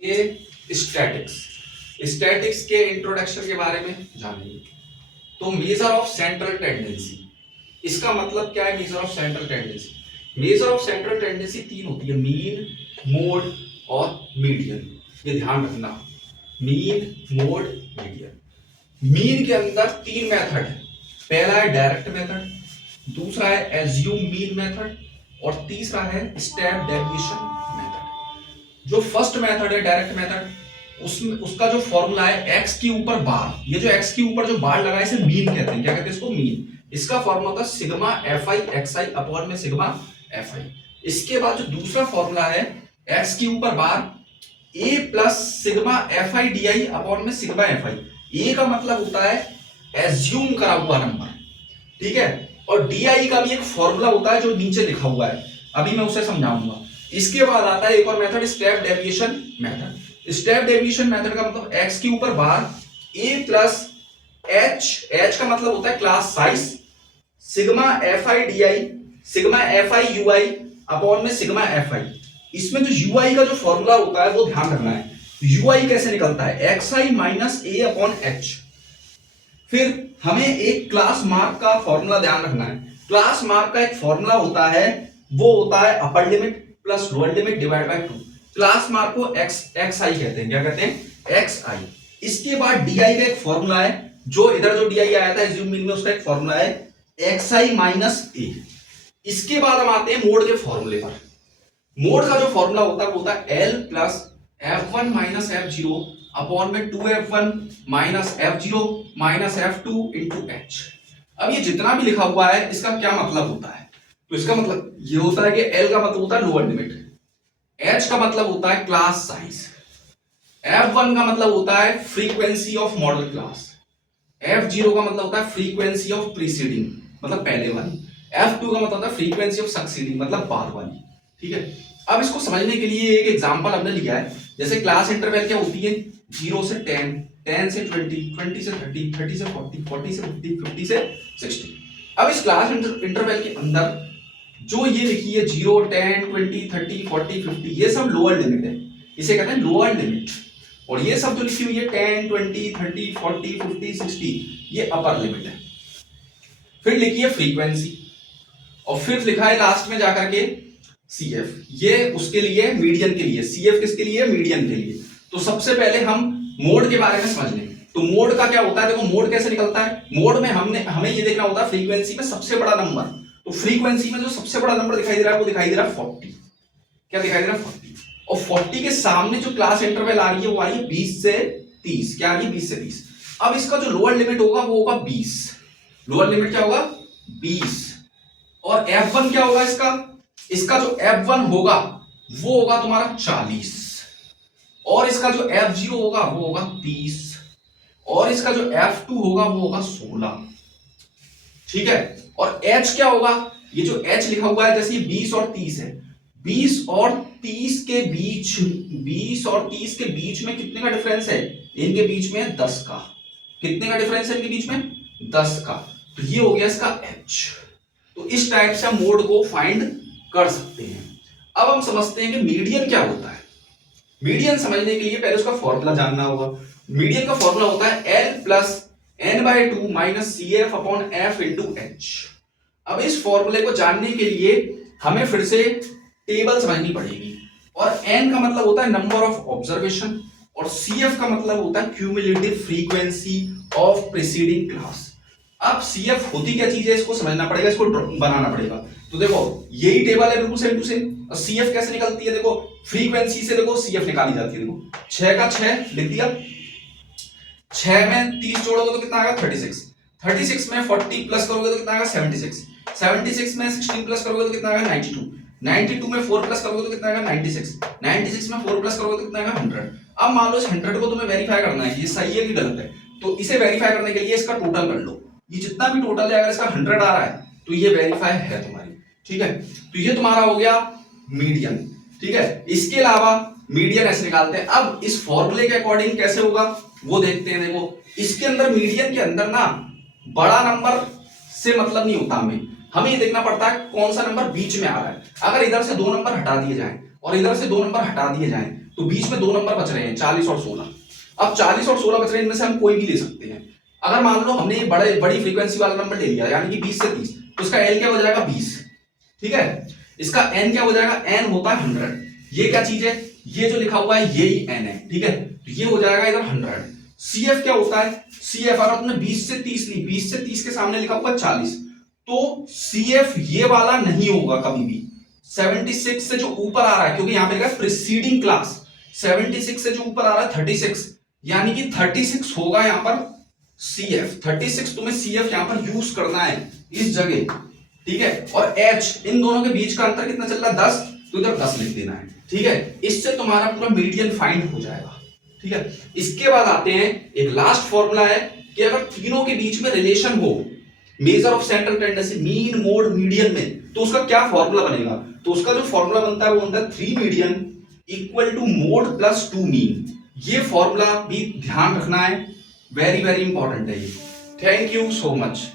ये स्टैटिक्स के इंट्रोडक्शन के बारे में जानेंगे। तो मेजर ऑफ सेंट्रल टेंडेंसी, इसका मतलब क्या है? Measure of central tendency, measure of central tendency तीन होती है, मीन, मोड और मीडियन। ये ध्यान रखना, मीन, मोड, मीडियन। मीन के अंदर तीन मेथड है। पहला है डायरेक्ट मेथड, दूसरा है एज्यूम मीन मेथड और तीसरा है स्टेप डेविएशन मेथड। जो फर्स्ट मेथड है डायरेक्ट मेथड, उसमें उसका जो फॉर्मूला है एक्स के ऊपर बार, ये जो एक्स के ऊपर जो बार लगा है इसे मीन कहते हैं। क्या कहते हैं इसको? मीन। इसका फॉर्मूला होता है sigma F I X I upon में सिग्मा एफ आई। इसके बाद जो दूसरा फॉर्मूला है एक्स के ऊपर bar A plus sigma F I D I upon में सिग्मा एफ आई। ए का मतलब होता है एज्यूम करा हुआ नंबर, ठीक है, और डी आई का भी एक फॉर्मूला होता है जो नीचे लिखा हुआ है, अभी मैं उसे समझाऊंगा। इसके बाद आता है एक और method, step deviation method. Step deviation method का मतलब एक्स के ऊपर बार ए प्लस एच का मतलब होता है class size, sigma F I D I, sigma F I you I upon में सिग्मा एफ आई। इसमें जो यू आई का जो फॉर्मूला होता है वो ध्यान रखना है। यू आई कैसे निकलता है? एक्स आई माइनस ए अपॉन एच। फिर हमें एक क्लास मार्क का फॉर्मूला ध्यान रखना है। क्लास मार्क का एक फॉर्मूला होता है, वो होता है upper limit plus lower limit divide by 2। Class mark को एक्स आई कहते हैं। क्या कहते हैं? एक्स आई। इसके बाद डी आई का एक फॉर्मूला है, जो इधर जो डी आई आया था एज्यूम मीन में, उसका एक फॉर्मूला है एक्स आई माइनस ए। इसके बाद हम आते हैं मोड के फॉर्मूले पर। मोड का जो फॉर्मूला होता है वो होता है L plus F one minus F zero upon में 2f1 minus f0 minus f2 into H. अब ये जितना भी लिखा हुआ है इसका क्या मतलब होता है? तो इसका मतलब ये होता है कि L का मतलब होता है लोअर लिमिट, H का मतलब होता है क्लास साइज, F1 का मतलब होता है frequency of model class, F0 का मतलब होता है फ्रीक्वेंसी ऑफ प्रीसीडिंग मतलब पहले वाली, F2 का मतलब होता है फ्रीक्वेंसी ऑफ सक्सीडिंग मतलब बाद वाली। ठीक है, अब इसको समझने के लिए एक एग्जांपल हमने लिया है। जैसे क्लास इंटरवल क्या होती है? 0 से 10, 10 से 20, 20 से 30, 30 से 40, 40 से 50, 50 से 60। अब इस क्लास इंटरवल के अंदर जो ये लिखी है 0, 10, 20, 30, 40, 50, ये सब लोअर लिमिट है, इसे कहते हैं लोअर लिमिट। और ये सब जो लिखी हुई है 10, 20, 30, 40, 50, 60, ये अपर लिमिट है। फिर लिखी है फ्रीक्वेंसी और फिर लिखा है लास्ट में जाकर के CF, ये उसके लिए मीडियन के लिए, CF किसके लिए? मीडियन के लिए। तो सबसे पहले हम मोड के बारे में समझ लें। तो मोड का क्या होता है? देखो मोड कैसे निकलता है। मोड में हमें ये देखना होता है फ्रीक्वेंसी में सबसे बड़ा नंबर। तो फ्रीक्वेंसी में जो सबसे बड़ा नंबर दिखाई दे रहा है वो दिखाई दे रहा है 40। क्या दिखाई दे रहा है? 40। और 40 के सामने जो क्लास इंटरवल आ रही है वो आ रही है 20 से 30। क्या आ रही है? 20 से 30। अब इसका जो लोअर लिमिट होगा वो होगा 20। लोअर लिमिट क्या होगा? 20। और F1 क्या होगा इसका जो F1 होगा वो होगा तुम्हारा 40 और इसका जो F0 होगा वो होगा 30 और इसका जो F2 होगा वो होगा 16। ठीक है, और H क्या होगा? ये जो H लिखा हुआ है, जैसे ये 20 और 30 है, 20 और 30 के बीच, 20 और 30 के बीच में कितने का डिफरेंस है? इनके बीच में 10 का। कितने का डिफरेंस है इनके बीच में? 10 का। तो ये हो गया इसका H। तो इस टाइप से हम मोड को फाइंड कर सकते हैं। अब हम समझते हैं कि मीडियन क्या होता है। मीडियन समझने के लिए पहले उसका फॉर्मूला जानना होगा। मीडियन का फॉर्मूला होता है L plus n/2 minus CF upon F into H। अब इस फॉर्मूले को जानने के लिए हमें फिर से टेबल समझनी पड़ेगी। और n का मतलब होता है नंबर ऑफ ऑब्जर्वेशन और CF का मतलब होता है cumulative frequency of preceding class. अब CF होती क्या चीज है इसको समझना पड़ेगा, इसको बनाना पड़ेगा। तो देखो यही टेबल है बिल्कुल सेम टू सेम। और CF कैसे निकलती है? देखो फ्रीक्वेंसी से देखो CF निकाली जाती है। देखो 6 का 6 लिख दिया, 6 में 30 जोड़ोगे तो कितना आएगा? 36। 36 में 40 प्लस करोगे तो कितना आएगा? 76। 76 में 16 प्लस करोगे तो कितना आएगा? 92। 92 में 4 प्लस करोगे तो कितना आएगा? 96। 96 में 4 प्लस करोगे तो कितना आएगा? 100। अब मान लो इस 100 को तुम्हें वेरीफाई करना है ये सही है कि गलत है। तो इसे वेरीफाई करने के लिए इसका टोटल कर लो। ये जितना भी टोटल है, अगर इसका 100 आ रहा है तो ये वेरीफाई है तुम्हारी। ठीक है, तो ये तुम्हारा हो गया मीडियन। ठीक है, इसके अलावा मीडियन ऐसे निकालते हैं। अब इस फॉर्मूले के अकॉर्डिंग कैसे होगा वो देखते हैं। देखो इसके अंदर मीडियन के अंदर ना बड़ा नंबर से मतलब नहीं होता, हमें ये देखना पड़ता है कौन सा नंबर बीच में आ रहा है। अगर इधर से 2 नंबर हटा दिए जाएं और इधर से 2 नंबर हटा दिए जाएं तो बीच में 2 नंबर बच रहे हैं 40 और 16। अब 40 और 16 बच रहे हैं, इनमें से हम कोई भी ले सकते हैं। अगर मान लो हमने ये बड़ी फ्रीक्वेंसी वाला नंबर ले लिया यानी कि 20 से 30, तो इसका एल क्या हो जाएगा 20, ठीक है। इसका एन क्या हो जाएगा, एन होता है 100। ये क्या चीज है, ये जो लिखा हुआ है यही एन है, ठीक है। तो ये हो जाएगा इधर 100। सीएफ क्या होता है, सीएफ अगर तुमने 20 से 30 ली, 20 से 30 के सामने लिखा हुआ 40, तो सीएफ ये वाला नहीं होगा कभी भी। 76 से जो ऊपर आ रहा है, क्योंकि यहां पे लिखा है प्रीसीडिंग क्लास, 76 से जो ऊपर आ रहा है 36, यानी कि 36 होगा यहां पर सीएफ। 36 तुम्हें सीएफ यहां पर यूज करना है इस जगह, ठीक है। और एच, इन दोनों के बीच का अंतर कितना चल रहा है 10, तो इधर 10 लिख देना है, ठीक है। इससे तुम्हारा पूरा मीडियन फाइंड हो जाएगा, ठीक है। इसके बाद आते हैं, एक लास्ट फॉर्मूला है कि अगर तीनों के बीच में रिलेशन हो measure of central tendency, mean mode median में, तो उसका क्या फॉर्मूला बनेगा। तो उसका जो फॉर्मूला बनता है वो बनता है 3 median equal to mode plus 2 mean. ये फॉर्मूला भी ध्यान रखना है, वेरी वेरी इंपॉर्टेंट है ये। Thank you so much.